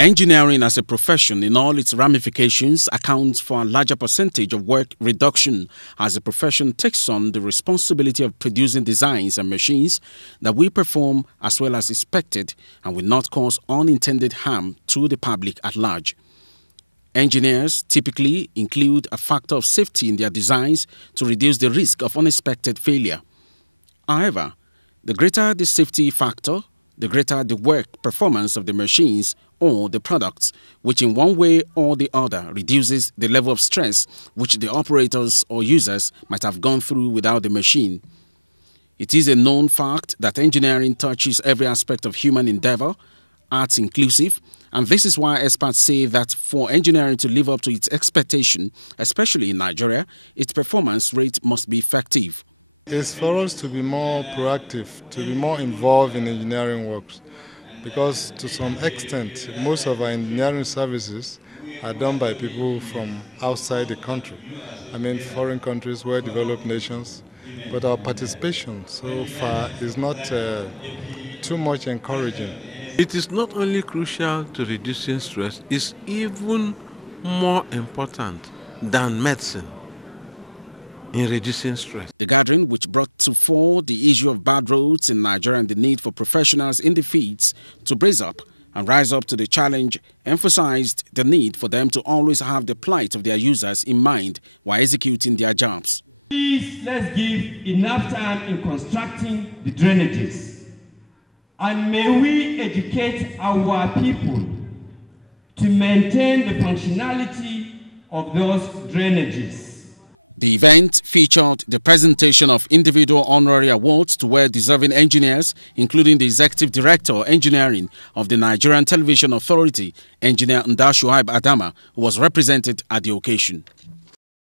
Engineering as a profession in all its ramifications accounts for a larger percentage of work reduction as the profession takes on the responsibility of producing designs and machines that will perform as well as expected and will not cause unintended harm to the public at large. Engineers typically include a factor of safety in their designs to reduce the risk of unexpected failure. However, the greater the safety factor, the greater the work performance of the machines or the products, which in one way or the other reduces the level of stress which the operators or users might have gone through without the machine. It is a known fact that engineering touches every aspect of human endeavor, arts inclusive, and this is why experts say that for engineering to live up to its expectation, especially in Nigeria, its performance rate must be effective. It's for us to be more proactive, to be more involved in engineering works, because to some extent, most of our engineering services are done by people from outside the country. I mean, foreign countries, well-developed nations, but our participation so far is not too much encouraging. It is not only crucial to reducing stress, it's even more important than medicine in reducing stress. The gathering, which brought to fore the issue of bad roads in Nigeria and the need for professionals in the fields to brace up and rise up to the challenge, emphasized the need for them to always have the plight of their users in mind while executing their jobs. Please, let's give enough time in constructing the drainages. And may we educate our people to maintain the functionality of those drainages. The event featured the presentation of individual honorary awards to well-deserving engineers, including the Executive Director of Engineering of the Nigerian Television Authority, Engineer Nda Shuaib Adama, who was represented at the occasion.